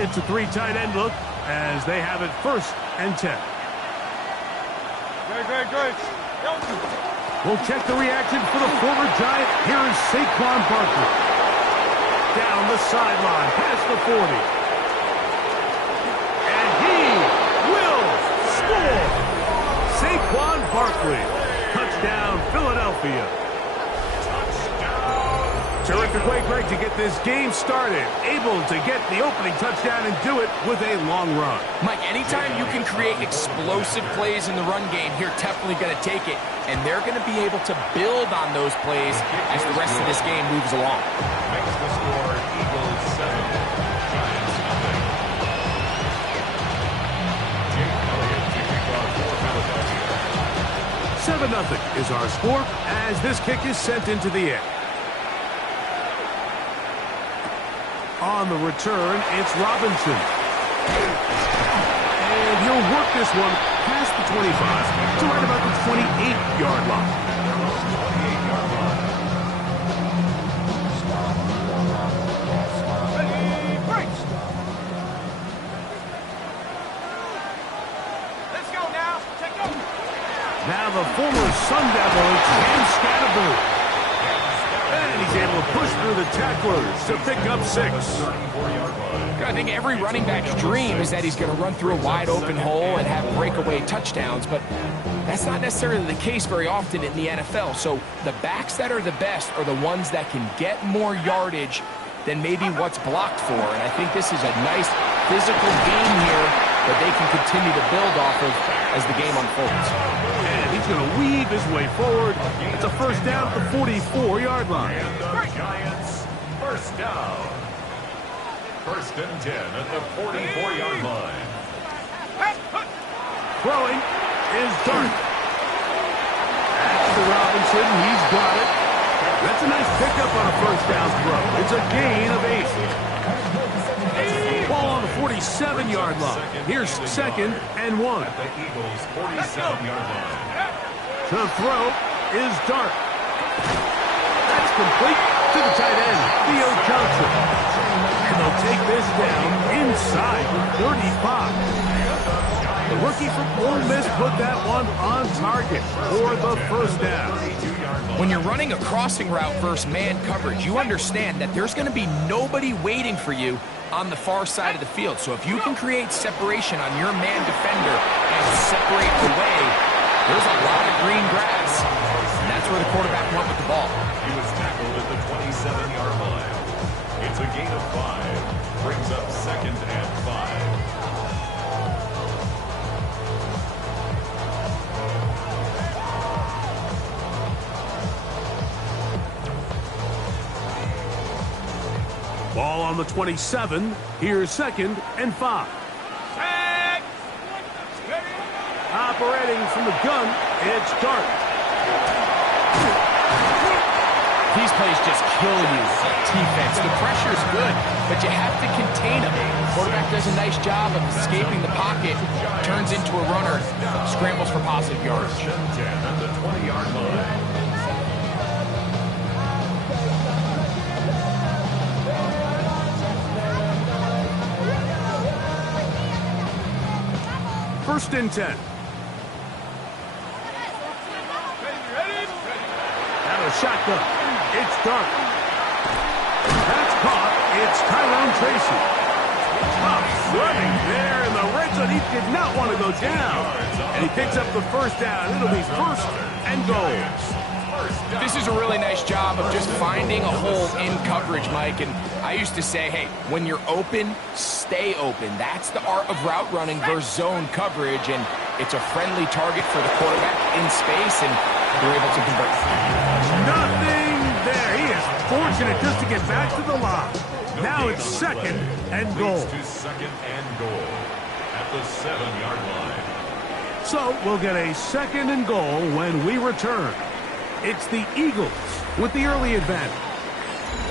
It's a three tight end look as they have it 1st and 10. Great. We'll check the reaction for the former Giant. Here is Saquon Barkley. Down the sideline, past the 40. And he will score. Saquon Barkley. Touchdown, Philadelphia. Terrific way, Greg, to get this game started. Able to get the opening touchdown and do it with a long run. Mike, anytime you can create explosive plays in the run game, you're definitely going to take it. And they're going to be able to build on those plays as the rest of this game moves along. Makes the score Eagles 7, Giants nothing. Jake Elliott to kick off for Philadelphia. 7-0 is our score as this kick is sent into the air. On the return, it's Robinson. And he'll work this one past the 25 to right about the 28-yard line. Let's go now. Take over. Now the former Sun Devil, Cam Scatterbo. And he's able to push through the tacklers to pick up 6. I think every running back's dream is that he's going to run through a wide open hole and have breakaway touchdowns, but that's not necessarily the case very often in the NFL. So the backs that are the best are the ones that can get more yardage than maybe what's blocked for. And I think this is a nice physical game here that they can continue to build off of as the game unfolds. And he's going to weave his way forward. It's a first down at the 44-yard line. And the Giants, first down. 1st and 10 at the 44-yard line. Throwing is Dart. That's to Robinson. He's got it. That's a nice pickup on a first down throw. It's a gain of 8. Ball on the 47-yard line. Here's 2nd and 1. At the Eagles' 47-yard line. The throw is Dart. That's complete to the tight end, Theo Johnson. And they'll take this down inside the 35. The rookie from Ole Miss put that one on target for the first down. When you're running a crossing route versus man coverage, you understand that there's going to be nobody waiting for you on the far side of the field. So if you can create separation on your man defender and separate the way, there's a lot of green grass. And that's where the quarterback went with the ball. He was tackled at the 27-yard line. It's a gain of 5. Brings up 2nd and 5. Ball on the 27. Here's 2nd and 5. Operating from the gun, it's Dart. These plays just kill you. Defense, the pressure's good, but you have to contain them. Quarterback does a nice job of escaping the pocket, turns into a runner, scrambles for positive yards. 1st and 10 at the 20-yard line. First and 10. Now a shotgun. It's Dart. That's caught. It's Tyrone Tracy. Tough running there in the red zone. He did not want to go down. And he picks up the first down. It'll be 1st and goal. This is a really nice job of just finding a hole in coverage, Mike. And I used to say, hey, when you're open, stay open. That's the art of route running versus zone coverage. And it's a friendly target for the quarterback in space, and they're able to convert. Nothing there. He is fortunate just to get back to the line. Now it's 2nd and goal. Leads to 2nd and goal at the 7-yard line. So we'll get a 2nd and goal when we return. It's the Eagles with the early advantage.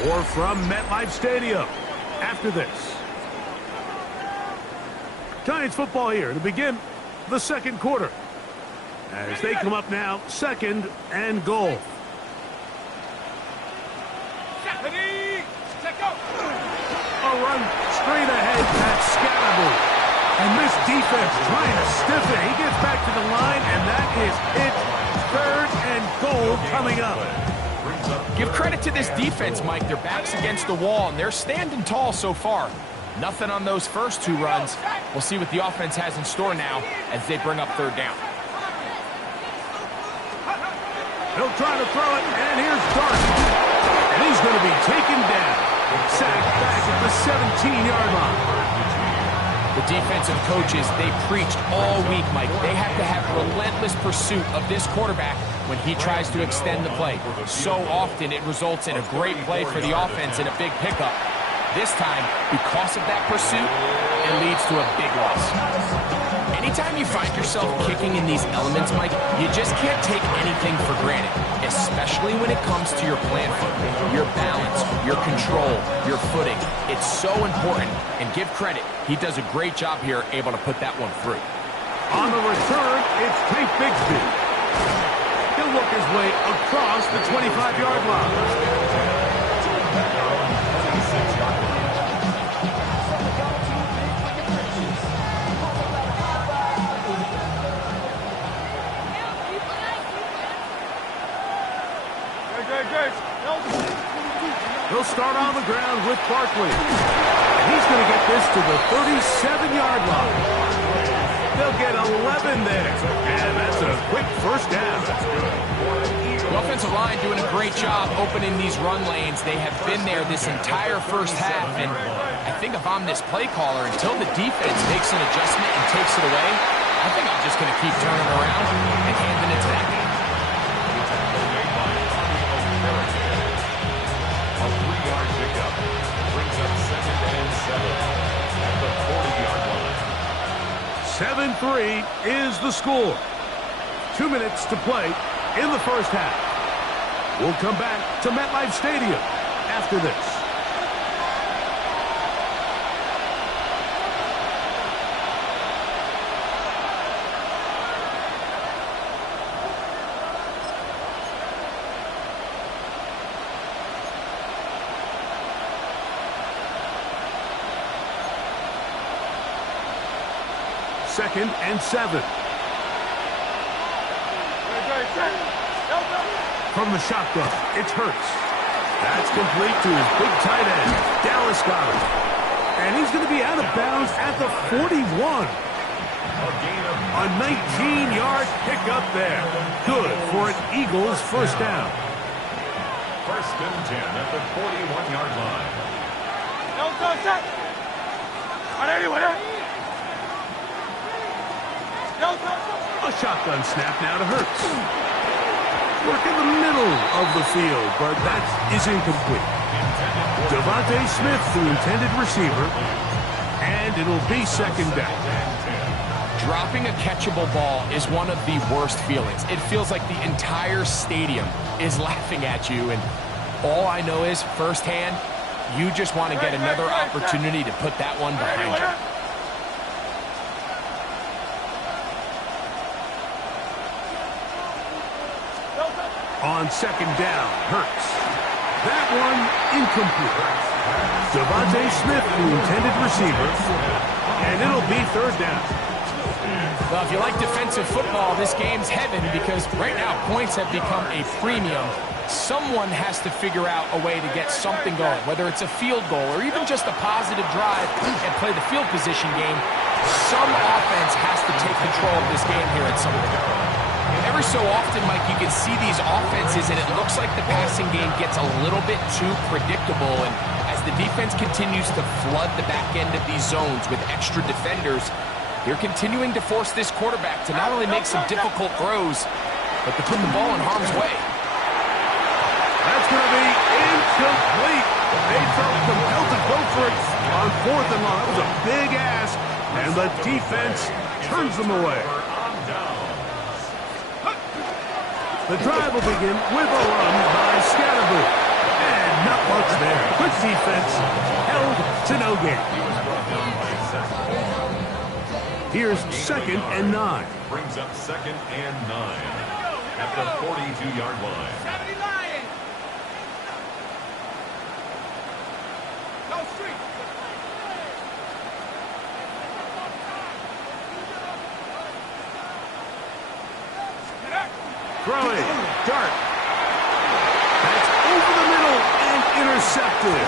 Or from MetLife Stadium after this. Giants football here to begin the 2nd quarter. As they come up now, 2nd and goal. A run straight ahead. That's Scatterby. And this defense trying to stiff it. He gets back to the line, and that is it. 3rd and goal coming up. Give credit to this defense, Mike. Their back's against the wall, and they're standing tall so far. Nothing on those first 2 runs. We'll see what the offense has in store now as they bring up 3rd down. He'll try to throw it, and here's Dart. And he's going to be taken down. Sacked back at the 17-yard line. The defensive coaches, they preached all week, Mike. They have to have relentless pursuit of this quarterback when he tries to extend the play. So often it results in a great play for the offense and a big pickup. This time, because of that pursuit, it leads to a big loss. Anytime you find yourself kicking in these elements, Mike, you just can't take anything for granted, especially when it comes to your plant foot, your balance, your control, your footing. It's so important, and give credit, he does a great job here able to put that one through. On the return, it's Tank Bigsby. He'll work his way across the 25-yard line. He'll start on the ground with Barkley. And he's going to get this to the 37-yard line. They'll get 11 there. And that's a quick first down. The offensive line doing a great job opening these run lanes. They have been there this entire first half. And I think if I'm this play caller, until the defense makes an adjustment and takes it away, I think I'm just going to keep turning around and handing it to that guy. A 3-yard pickup brings up 2nd and 7 at the 40-yard line. 7-3 is the score. 2 minutes to play in the first half. We'll come back to MetLife Stadium after this. Second and 7. From the shotgun, it's Hurts. That's complete to his big tight end, Dallas Goedert. And he's going to be out of bounds at the 41. A 19-yard pickup there. Good for an Eagles first down. 1st and 10 at the 41-yard line. A shotgun snap now to Hurts. Work in the middle of the field, but that is incomplete. Devontae Smith, the intended receiver, and it'll be 2nd down. Dropping a catchable ball is one of the worst feelings. It feels like the entire stadium is laughing at you, and all I know is, firsthand, you just want to get another opportunity to put that one behind you. On 2nd down, Hurts. That one incomplete. Devontae Smith, the intended receiver, and it'll be 3rd down. Well, if you like defensive football, this game's heaven because right now points have become a premium. Someone has to figure out a way to get something going, whether it's a field goal or even just a positive drive and play the field position game. Some offense has to take control of this game here at some point. Every so often, Mike, you can see these offenses, and it looks like the passing game gets a little bit too predictable. And as the defense continues to flood the back end of these zones with extra defenders, they're continuing to force this quarterback to not only make some difficult throws, but to put the ball in harm's way. That's going to be incomplete. They felt compelled to go for it on 4th and long. That was a big ask, and the defense turns them away. The drive will begin with a run by Scatterby. And not much there. Good defense held to no gain. Here's 2nd and 9. Brings up 2nd and 9 at the 42-yard line. No street. Throwing. Dart. That's over the middle and intercepted.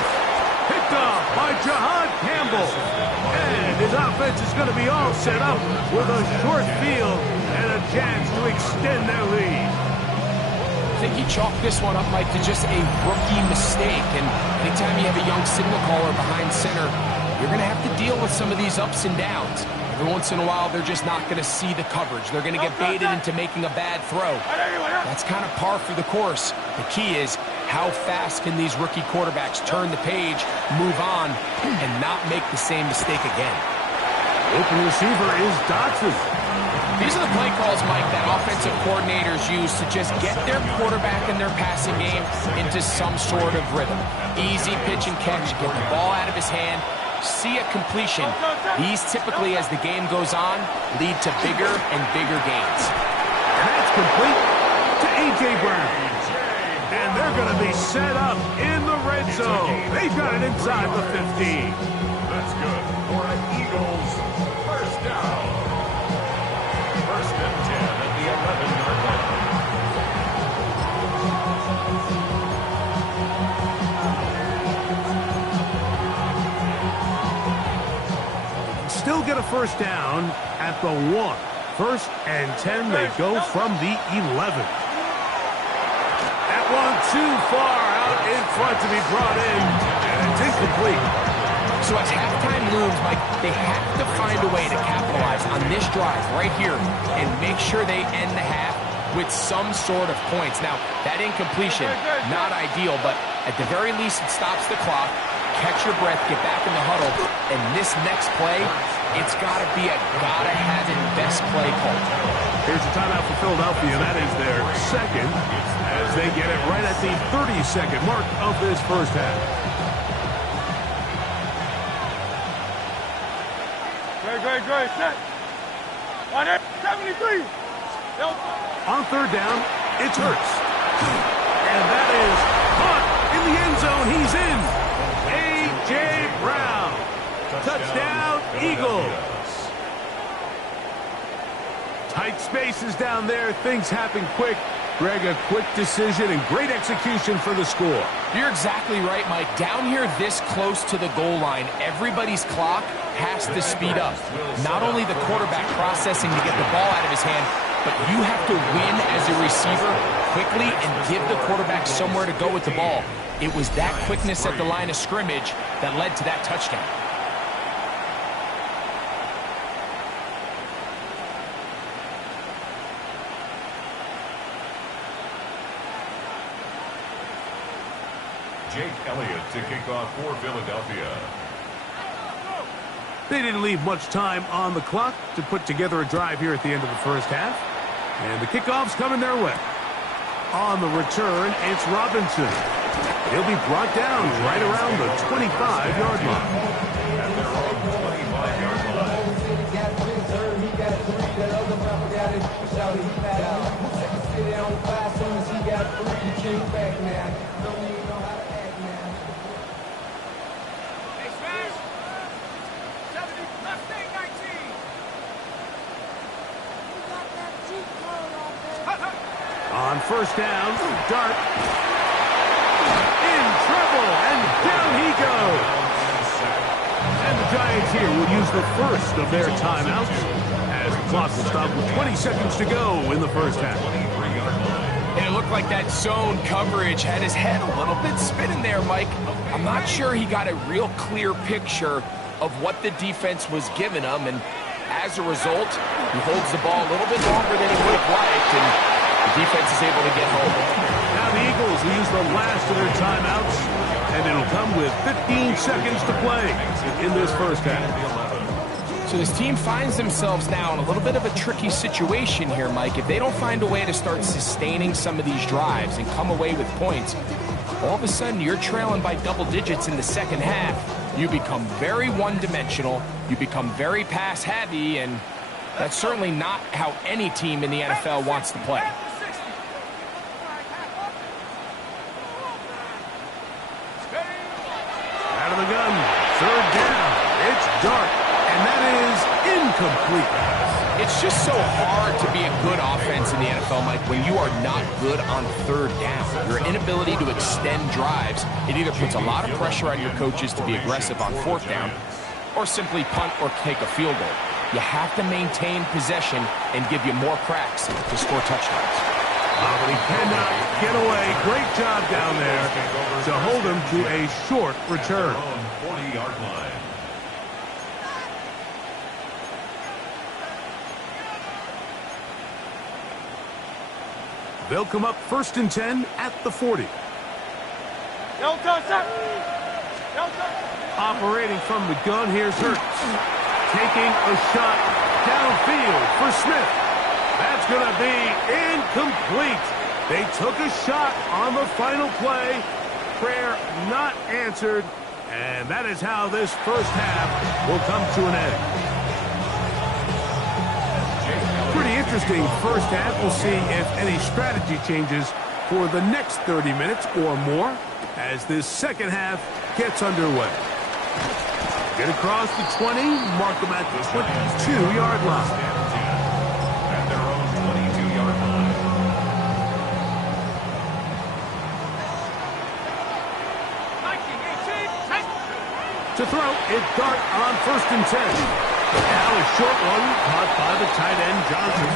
Picked off by Jahad Campbell. And his offense is going to be all set up with a short field and a chance to extend their lead. I think he chalked this one up, Mike, to just a rookie mistake. And anytime you have a young signal caller behind center, you're going to have to deal with some of these ups and downs. Every once in a while, they're just not going to see the coverage. They're going to get baited into making a bad throw. That's kind of par for the course. The key is, how fast can these rookie quarterbacks turn the page, move on, and not make the same mistake again? Open receiver is Dotson. These are the play calls, Mike, that offensive coordinators use to just get their quarterback and their passing game into some sort of rhythm. Easy pitch and catch, get the ball out of his hand, see a completion. These typically, as the game goes on, lead to bigger and bigger gains. And that's complete to A.J. Brown. And they're going to be set up in the red zone. They've got it inside the 15. That's good for an Eagles first down. First and 10 at the 11-yard line. Still get a first down at the 1. First and 10, they go from the 11. That one too far out in front to be brought in, and it's incomplete. So as halftime looms, Mike, they have to find a way to capitalize on this drive right here and make sure they end the half with some sort of points. Now, that incompletion, not ideal, but at the very least, it stops the clock. Catch your breath, get back in the huddle, and this next play, it's got to be a gotta-have-it best play call. Here's a timeout for Philadelphia, and that is their second, as they get it right at the 30-second mark of this first half. Great. Set. On it. 73. On third down, it's Hurts. And that is caught in the end zone. He's in. A.J. Brown. Touchdown, Eagles. Tight spaces down there. Things happen quick. Greg, a quick decision and great execution for the score. You're exactly right, Mike. Down here this close to the goal line, everybody's clock has to speed up. Not only the quarterback processing to get the ball out of his hand, but you have to win as a receiver quickly and give the quarterback somewhere to go with the ball. It was that quickness at the line of scrimmage that led to that touchdown. Jake Elliott to kick off for Philadelphia. They didn't leave much time on the clock to put together a drive here at the end of the first half. And the kickoff's coming their way. On the return, it's Robinson. He'll be brought down right around the 25-yard line. At their own 25-yard On first down, Dart. In trouble, and down he goes. And the Giants here will use the first of their timeouts as the clock will stop with 20 seconds to go in the first half. And it looked like that zone coverage had his head a little bit spinning there, Mike. I'm not sure he got a real clear picture of what the defense was giving him, and as a result, he holds the ball a little bit longer than he would have liked, and the defense is able to get home. Now the Eagles will use the last of their timeouts, and it'll come with 15 seconds to play in this first half. So this team finds themselves now in a little bit of a tricky situation here, Mike. If they don't find a way to start sustaining some of these drives and come away with points, all of a sudden you're trailing by double digits in the second half. You become very one-dimensional, you become very pass-heavy, and that's certainly not how any team in the NFL wants to play. Out of the gun, third down, it's Dart, and that is incomplete. It's just so hard to be a good offense in the NFL, Mike, when you are not good on third down. Your inability to extend drives, it either puts a lot of pressure on your coaches to be aggressive on fourth down or simply punt or take a field goal. You have to maintain possession and give you more cracks to score touchdowns. But he cannot get away. Great job down there to hold him to a short return. 40-yard line. They'll come up 1st and 10 at the 40. Operating from the gun, here's Hurts. Taking a shot downfield for Smith. That's going to be incomplete. They took a shot on the final play. Prayer not answered. And that is how this first half will come to an end. Pretty interesting first half. We'll see if any strategy changes for the next 30 minutes or more as this second half gets underway. Get across the 20, mark them at the 22-yard line. At their own 22-yard line. To throw, it's Dart on 1st and 10. Now a short one caught by the tight end Johnson.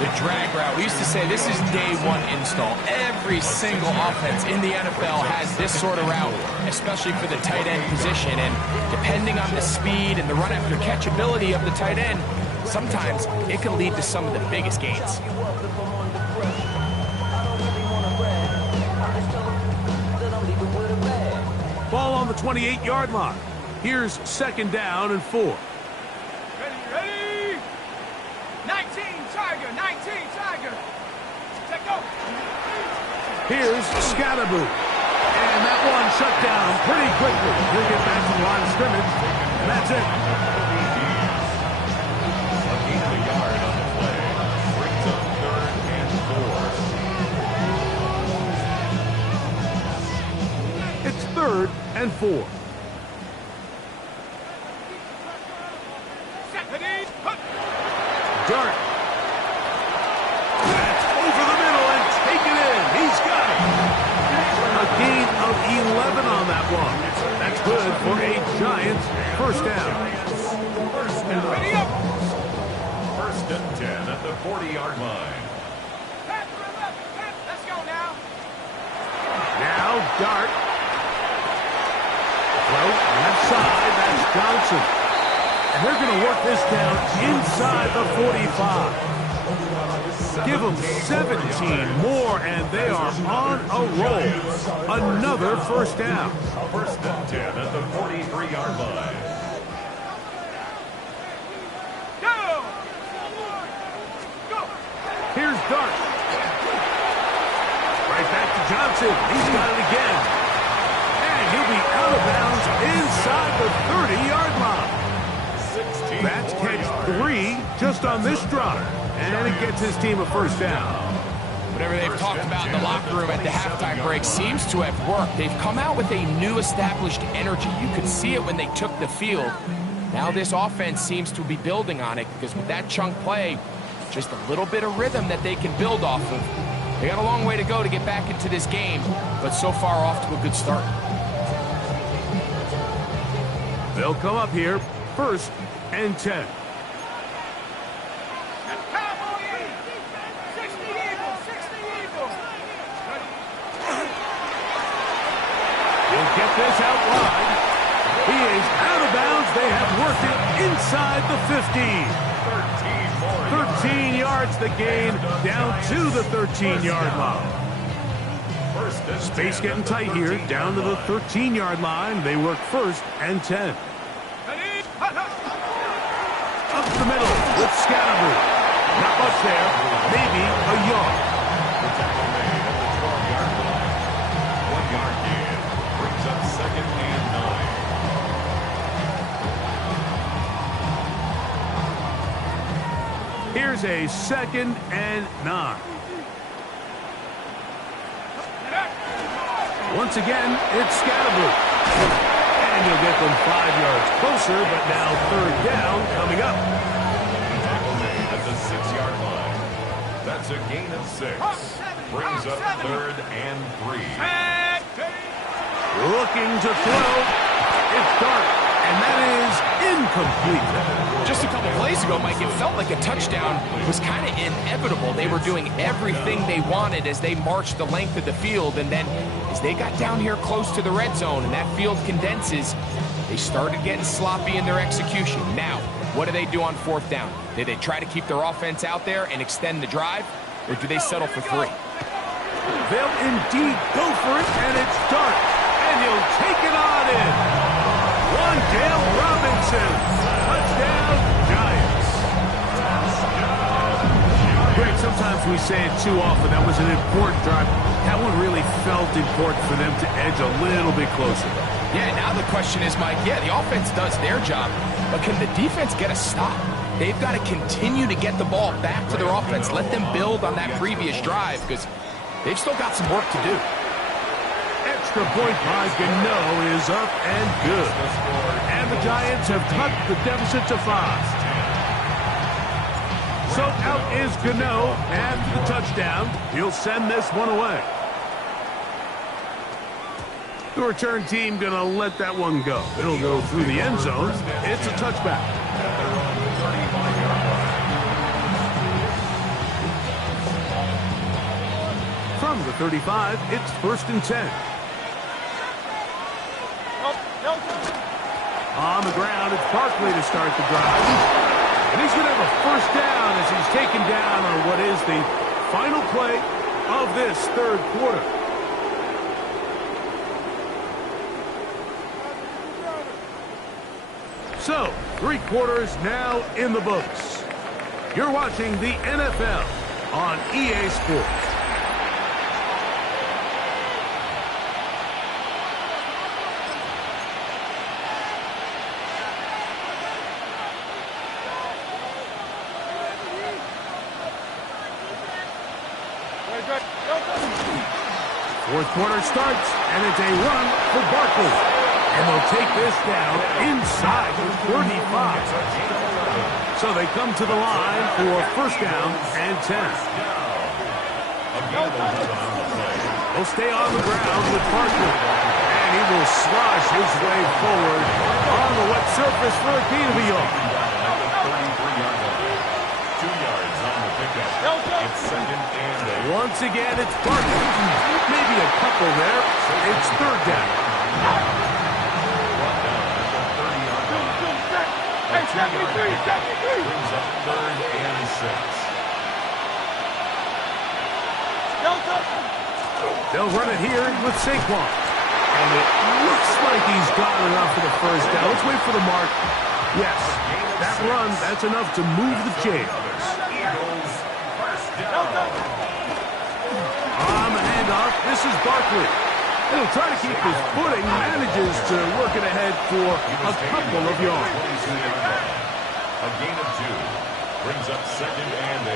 The drag route. We used to say this is day one install. Every single offense in the NFL has this sort of route, especially for the tight end position. And depending on the speed and the run after catch ability of the tight end, sometimes it can lead to some of the biggest gains. Ball on the 28-yard line. Here's 2nd down and 4. Ready? 19 Tiger, 19 Tiger. Let go. Here's Scatterboo. And that one shut down pretty quickly. He'll get back to the line of scrimmage. And that's it. A gain of a yard on the play. Brings up 3rd and 4. It's 3rd and 4. Dart. That's over the middle and taken in. He's got it. A gain of 11 on that one. That's good for a Giants first down. First and 10 at the 40-yard line. Let's go now. Now Dart. Throw left side. That's Johnson. And they're going to work this down inside the 45. Give them 17 more, and they are on a roll. Another first down. First and 10 at the 43-yard line. Go! Go! Here's Dart. Right back to Johnson. He's got it again. And he'll be out of bounds inside the 30-yard line. That's catch 3 just on this drive. And it gets his team a first down. Whatever they've talked about in the locker room at the halftime break seems to have worked. They've come out with a new established energy. You could see it when they took the field. Now this offense seems to be building on it because with that chunk play, just a little bit of rhythm that they can build off of. They got a long way to go to get back into this game, but so far off to a good start. They'll come up here 1st and 10. He'll get this out wide. He is out of bounds. They have worked it inside the 15. 13 yards the gain, down to the 13-yard line. Space getting tight here, down to the 13-yard line. They work 1st and 10. Up the middle with Scatterboo. Not much there, maybe a yard. The tackle made at the 12-yard line. 1-yard gain brings up 2nd and 9. Here's a 2nd and 9. Once again, it's Scatterboo. And you'll get them 5 yards closer, but now 3rd down coming up. It's a gain of 6. Brings up 3rd and 3. Looking to throw. It's Dart, and that is incomplete. Just a couple plays ago, Mike, it felt like a touchdown was kind of inevitable. They were doing everything they wanted as they marched the length of the field, and then as they got down here close to the red zone and that field condenses, they started getting sloppy in their execution. Now, what do they do on 4th down? Do they try to keep their offense out there and extend the drive, or do they settle for 3? They'll indeed go for it, and it's Dart, and he'll take it on in. Wan'Dale Robinson, touchdown Giants. Greg, sometimes we say it too often. That was an important drive. That one really felt important for them to edge a little bit closer. Yeah, now the question is, Mike, yeah, the offense does their job, but can the defense get a stop? They've got to continue to get the ball back to their offense. Let them build on that previous drive because they've still got some work to do. Extra point by Gano is up and good. And the Giants have cut the deficit to 5. So out is Gano after the touchdown. He'll send this one away. The return team going to let that one go. It'll go through the end zone. It's a touchback. From the 35, it's 1st and 10. On the ground, it's Barkley to start the drive. And he's going to have a 1st down as he's taken down on what is the final play of this 3rd quarter. So, 3 quarters now in the books. You're watching the NFL on EA Sports. Fourth quarter starts, and it's a run for Barkley. And they'll take this down inside the 35. So they come to the line for 1st down and 10. They'll stay on the ground with Barkley. And he will slosh his way forward on the wet surface for a gain of a yard. 2 yards on the pickup. It's 2nd and 8. Once again, it's Barkley. Maybe a couple there. It's 3rd down. Brings up 3rd and 6. They'll run it here with Saquon. And it looks like he's got enough for the 1st down. Let's wait for the mark. Yes, that run, that's enough to move the chains. Eagles, 1st down. On the handoff, this is Barkley. And he'll try to keep his footing, manages to work it ahead for a couple of yards. A gain of 2. Brings up 2nd and 8.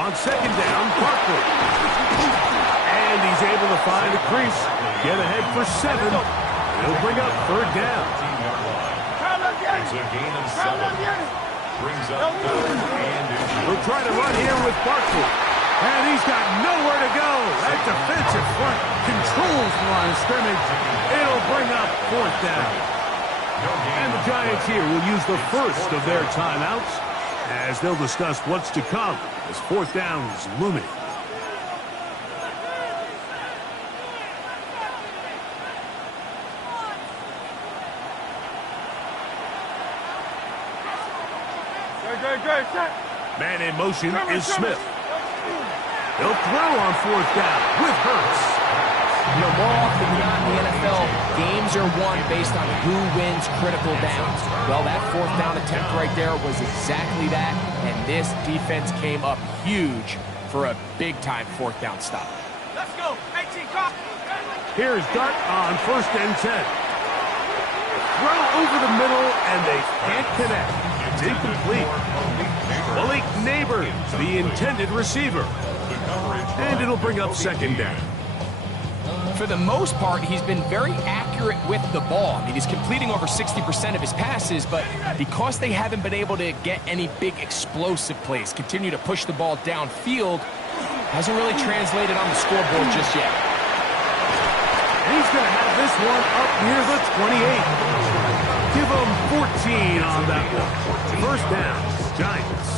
On 2nd down, Barkley. And he's able to find a crease. Get ahead for 7. He'll bring up 3rd down. It's a gain of 7. Brings up 3rd and 8. We'll try to run here with Barkley. And he's got nowhere to go. That defensive front controls the line of scrimmage. It'll bring up 4th down. And the Giants here will use the first of their timeouts as they'll discuss what's to come as 4th down is looming. Man in motion is Smith. He'll throw on 4th down with Hurts. You know, more often than not in the NFL, games are won based on who wins critical downs. Well, that 4th down attempt right there was exactly that, and this defense came up huge for a big-time 4th down stop. Let's go. 18, come. Here's Dart on 1st and 10. Throw over the middle, and they can't connect. It's incomplete. Malik Neighbors, the intended receiver. And it'll bring up 2nd down. For the most part, he's been very accurate with the ball. I mean, he's completing over 60% of his passes, but because they haven't been able to get any big explosive plays, continue to push the ball downfield, hasn't really translated on the scoreboard just yet. And he's going to have this one up near the 28. Give him 14 on that one. First down, Giants.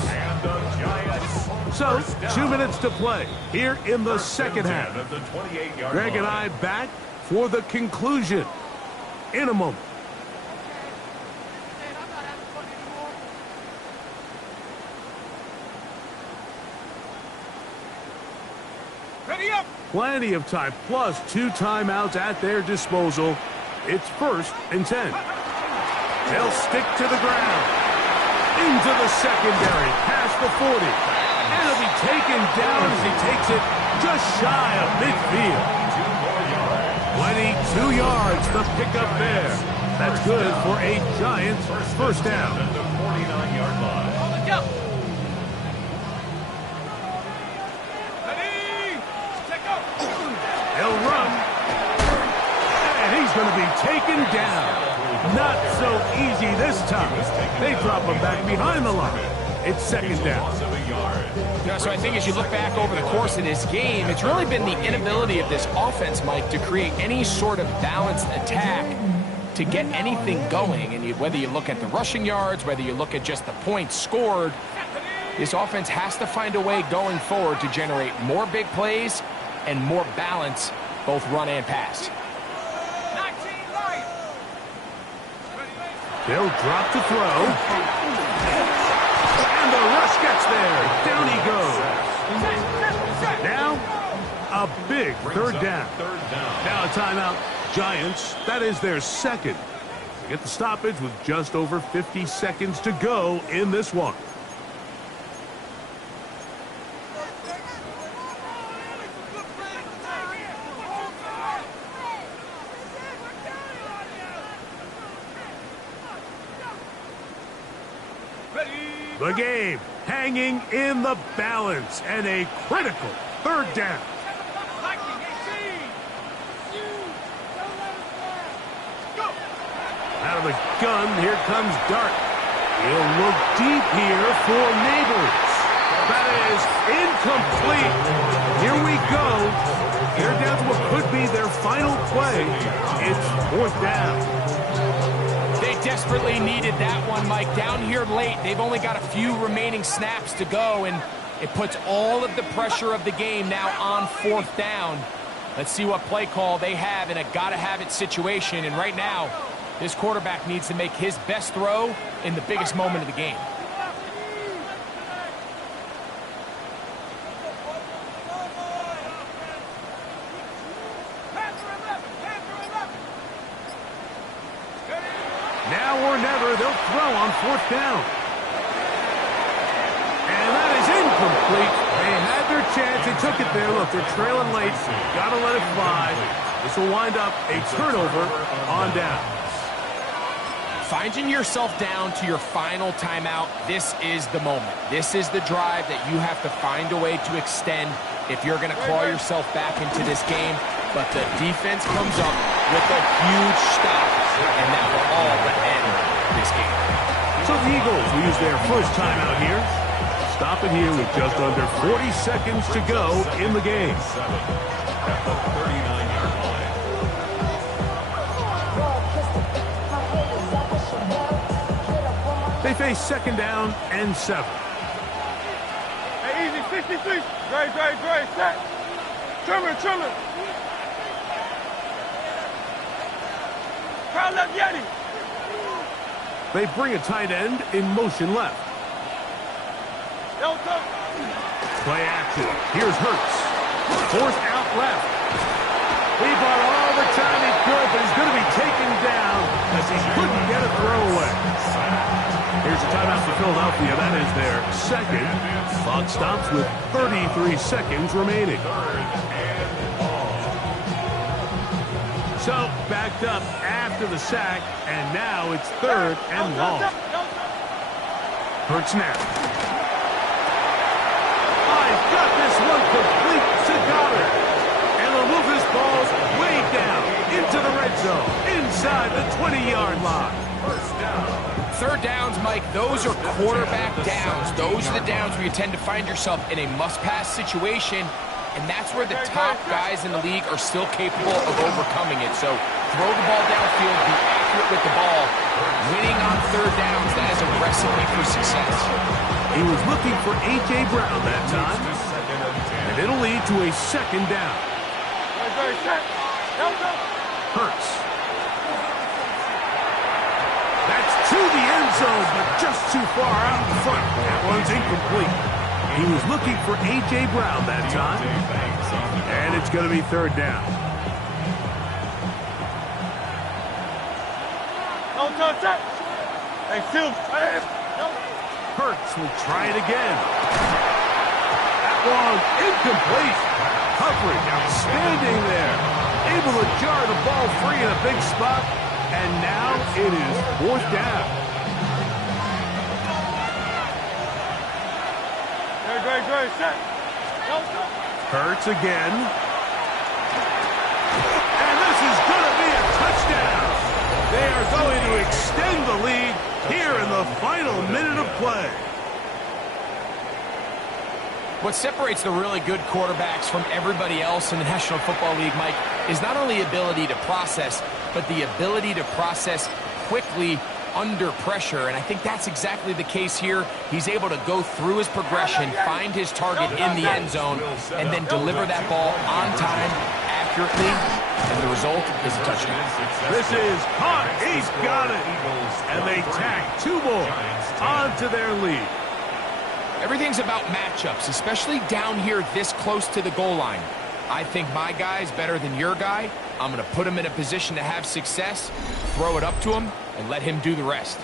So, 2 minutes to play here in the second half. Greg and I back for the conclusion in a moment. Ready up! Plenty of time, plus 2 timeouts at their disposal. It's 1st and 10. They'll stick to the ground. Into the secondary, past the 40. And it'll be taken down as he takes it just shy of midfield. 22 yards, the pickup there. That's good for a Giants first down. Let's go! Ready! Check out! He'll run. And he's going to be taken down. Not so easy this time. They drop him back behind the line. It's second down. So I think as you look back over the course of this game, it's really been the inability of this offense, Mike, to create any sort of balanced attack to get anything going. And whether you look at the rushing yards, whether you look at just the points scored, this offense has to find a way going forward to generate more big plays and more balance, both run and pass. 19 Lions! They'll drop to throw. And the rush gets there. Down he goes. Now, a big third down. Now a timeout. Giants, that is their second. Get the stoppage with just over 50 seconds to go in this one. The game hanging in the balance and a critical third down. Out of the gun, here comes Dart. He'll look deep here for Neighbors. That is incomplete. Here we go. They're down to what could be their final play. It's 4th down. They desperately needed that one, Mike. Down here late, they've only got a few remaining snaps to go, and it puts all of the pressure of the game now on 4th down. Let's see what play call they have in a gotta-have-it situation, and right now, this quarterback needs to make his best throw in the biggest moment of the game. Now or never, they'll throw on 4th down. And that is incomplete. They had their chance. They took it there. Look, they're trailing late. Got to let it fly. This will wind up a turnover on down. Finding yourself down to your final timeout, this is the moment. This is the drive that you have to find a way to extend if you're going to claw yourself back into this game. But the defense comes up with a huge stop, and that will all but end this game. So the Eagles will use their first timeout here. Stop it here with just under 40 seconds to go in the game. At the 39-yard line. They face second down and 7. Hey, easy, 63. Great, set. Trimmer. Crowd left Yeti. They bring a tight end in motion left. Delta. Play action. Here's Hurts. Forced out left. He bought all the time he could, but he's going to be taken down as he couldn't get a throwaway. Here's a timeout for Philadelphia. That is their second. Clock stops with 33 seconds remaining. So, backed up after the sack, and now it's 3rd and long. Hurts now. I've got this one complete to Goddard. And they'll move this ball way inside the 20-yard line. First down. Third downs, Mike, those are quarterback downs. Those are the downs where you tend to find yourself in a must-pass situation, and that's where the top guys in the league are still capable of overcoming it. So throw the ball downfield, be accurate with the ball. Winning on third downs, that is a recipe for success. He was looking for A.J. Brown that time, and it'll lead to a second down. Hurts. That's to the end zone, but just too far out in front. That one's incomplete. He was looking for A.J. Brown that time, and it's going to be third down. Hurts will try it again. That one incomplete. Coverage outstanding there. Able to jar the ball free in a big spot. And now it is fourth down. Hurts again. And this is going to be a touchdown. They are going to extend the lead here in the final minute of play. What separates the really good quarterbacks from everybody else in the National Football League, Mike, is not only ability to process, but the ability to process quickly under pressure. And I think that's exactly the case here. He's able to go through his progression, find his target in the end zone, and then deliver that ball on time, accurately, and the result is a touchdown. This is caught. He's got it. And they tack two more onto their lead. Everything's about matchups, especially down here this close to the goal line. I think my guy's better than your guy. I'm going to put him in a position to have success, throw it up to him, and let him do the rest.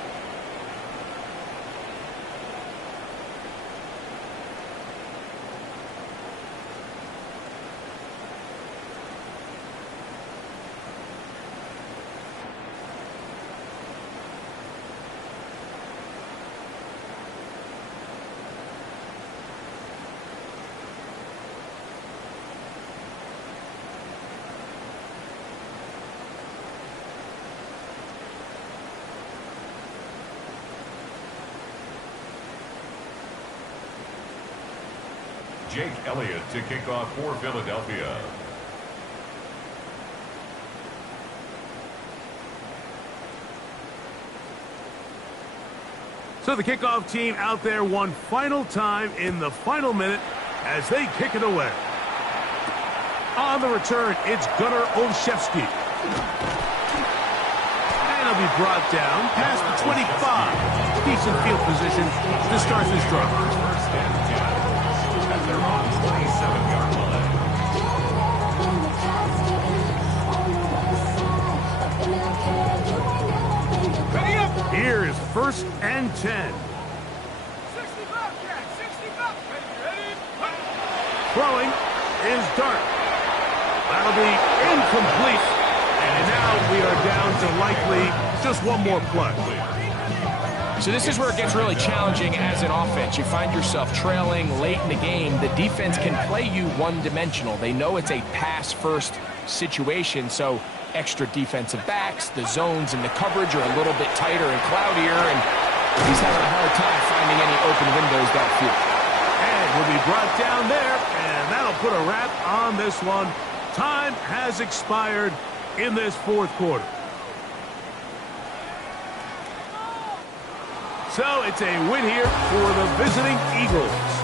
Jake Elliott to kick off for Philadelphia. So the kickoff team out there one final time in the final minute as they kick it away. On the return, it's Gunnar Olszewski. And he'll be brought down past the 25. Decent field position to start this drive. First and 10 at their own 27-yard line. Here is first and 10. 65, Jack, 65. Ready? Throwing is Dart. That'll be incomplete. And now we are down to likely just one more play. So this is where it gets really challenging as an offense. You find yourself trailing late in the game. The defense can play you one-dimensional. They know it's a pass-first situation, so extra defensive backs, the zones and the coverage are a little bit tighter and cloudier, and he's having a hard time finding any open windows downfield. And will be brought down there, and that'll put a wrap on this one. Time has expired in this fourth quarter. So it's a win here for the visiting Eagles.